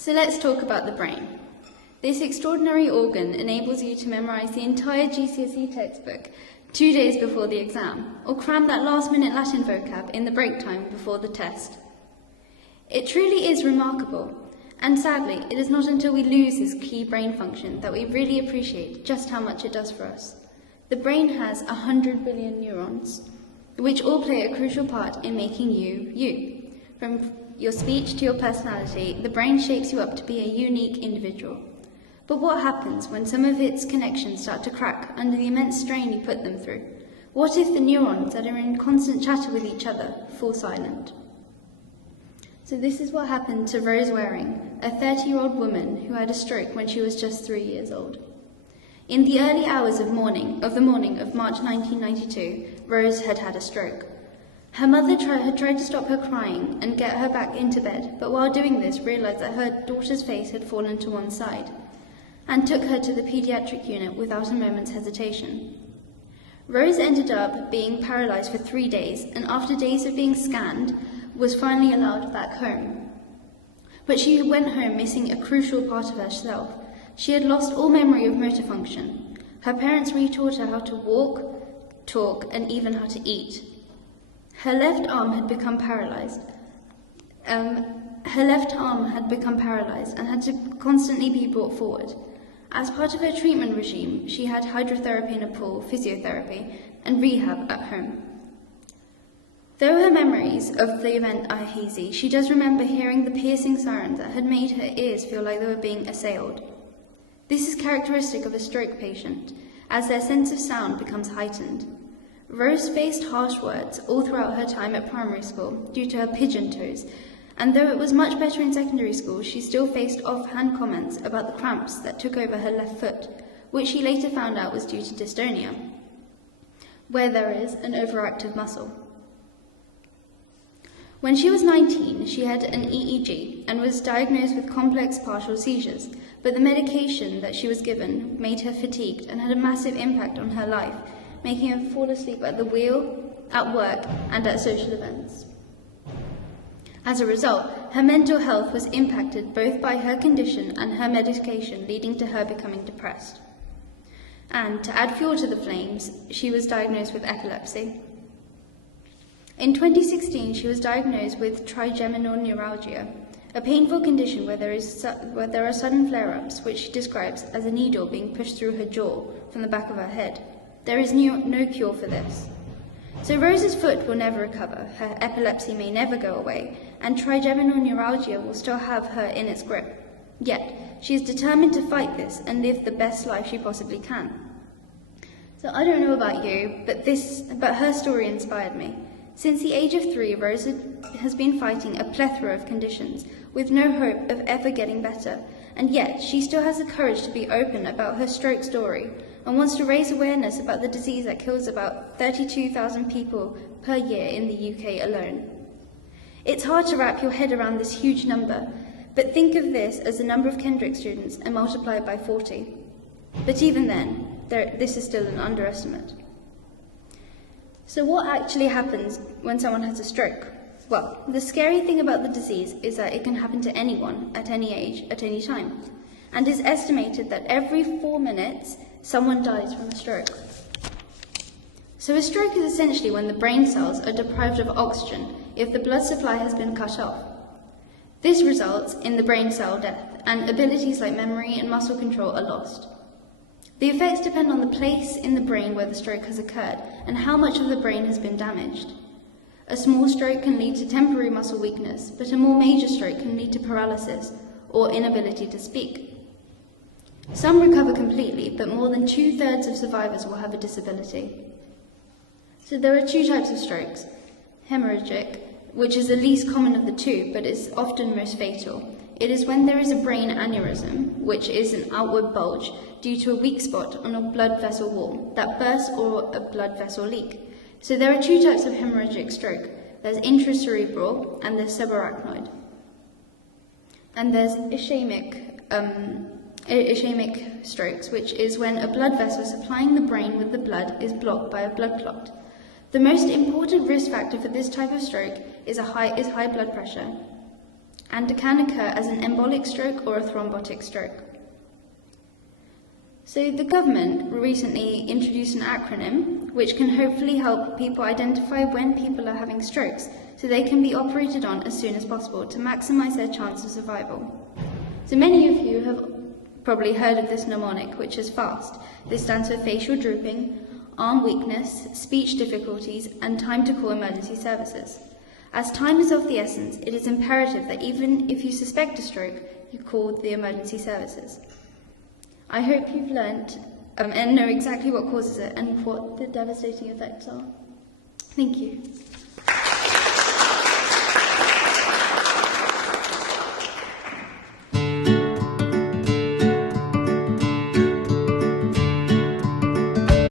So let's talk about the brain. This extraordinary organ enables you to memorize the entire GCSE textbook 2 days before the exam, or cram that last-minute Latin vocab in the break time before the test. It truly is remarkable, and sadly, it is not until we lose this key brain function that we really appreciate just how much it does for us. The brain has 100 billion neurons, which all play a crucial part in making you, you. From your speech to your personality, the brain shapes you up to be a unique individual. But what happens when some of its connections start to crack under the immense strain you put them through? What if the neurons that are in constant chatter with each other fall silent? So this is what happened to Rose Waring, a 30-year-old woman who had a stroke when she was just 3 years old. In the early hours of the morning of March 1992, Rose had had a stroke. Her mother had tried to stop her crying and get her back into bed, but while doing this realised that her daughter's face had fallen to one side, and took her to the paediatric unit without a moment's hesitation. Rose ended up being paralysed for 3 days, and after days of being scanned, was finally allowed back home. But she went home missing a crucial part of herself. She had lost all memory of motor function. Her parents retaught her how to walk, talk, and even how to eat. Her left arm had become paralysed. and had to constantly be brought forward. As part of her treatment regime, she had hydrotherapy in a pool, physiotherapy, and rehab at home. Though her memories of the event are hazy, she does remember hearing the piercing sirens that had made her ears feel like they were being assailed. This is characteristic of a stroke patient, as their sense of sound becomes heightened. Rose faced harsh words all throughout her time at primary school due to her pigeon toes, and though it was much better in secondary school, she still faced offhand comments about the cramps that took over her left foot, which she later found out was due to dystonia, where there is an overactive muscle. When she was 19, she had an EEG and was diagnosed with complex partial seizures, but the medication that she was given made her fatigued and had a massive impact on her life, making her fall asleep at the wheel, at work, and at social events. As a result, her mental health was impacted both by her condition and her medication, leading to her becoming depressed. And to add fuel to the flames, she was diagnosed with epilepsy. In 2016, she was diagnosed with Trigeminal Neuralgia, a painful condition where there are sudden flare-ups, which she describes as a needle being pushed through her jaw from the back of her head. There is no cure for this. So Rose's foot will never recover, her epilepsy may never go away, and trigeminal neuralgia will still have her in its grip. Yet, she is determined to fight this and live the best life she possibly can. So I don't know about you, but her story inspired me. Since the age of 3, Rose has been fighting a plethora of conditions, with no hope of ever getting better, and yet she still has the courage to be open about her stroke story, and wants to raise awareness about the disease that kills about 32,000 people per year in the UK alone. It's hard to wrap your head around this huge number, but think of this as the number of Kendrick students and multiply it by 40. But even then, this is still an underestimate. So what actually happens when someone has a stroke? Well, the scary thing about the disease is that it can happen to anyone, at any age, at any time, and it's estimated that every 4 minutes, someone dies from a stroke. So a stroke is essentially when the brain cells are deprived of oxygen if the blood supply has been cut off. This results in the brain cell death, and abilities like memory and muscle control are lost. The effects depend on the place in the brain where the stroke has occurred and how much of the brain has been damaged. A small stroke can lead to temporary muscle weakness, but a more major stroke can lead to paralysis or inability to speak. Some recover completely, but more than 2/3 of survivors will have a disability. So there are 2 types of strokes. Hemorrhagic, which is the least common of the 2, but is often most fatal. It is when there is a brain aneurysm, which is an outward bulge due to a weak spot on a blood vessel wall that bursts or a blood vessel leak. So there are 2 types of hemorrhagic stroke. There's intracerebral and there's subarachnoid. And there's ischemic strokes, which is when a blood vessel supplying the brain with the blood is blocked by a blood clot. The most important risk factor for this type of stroke is high blood pressure. and can occur as an embolic stroke or a thrombotic stroke. So the government recently introduced an acronym which can hopefully help people identify when people are having strokes so they can be operated on as soon as possible to maximise their chance of survival. So many of you have probably heard of this mnemonic, which is FAST. This stands for facial drooping, arm weakness, speech difficulties, and time to call emergency services. As time is of the essence, it is imperative that even if you suspect a stroke, you call the emergency services. I hope you've learnt and know exactly what causes it and what the devastating effects are. Thank you.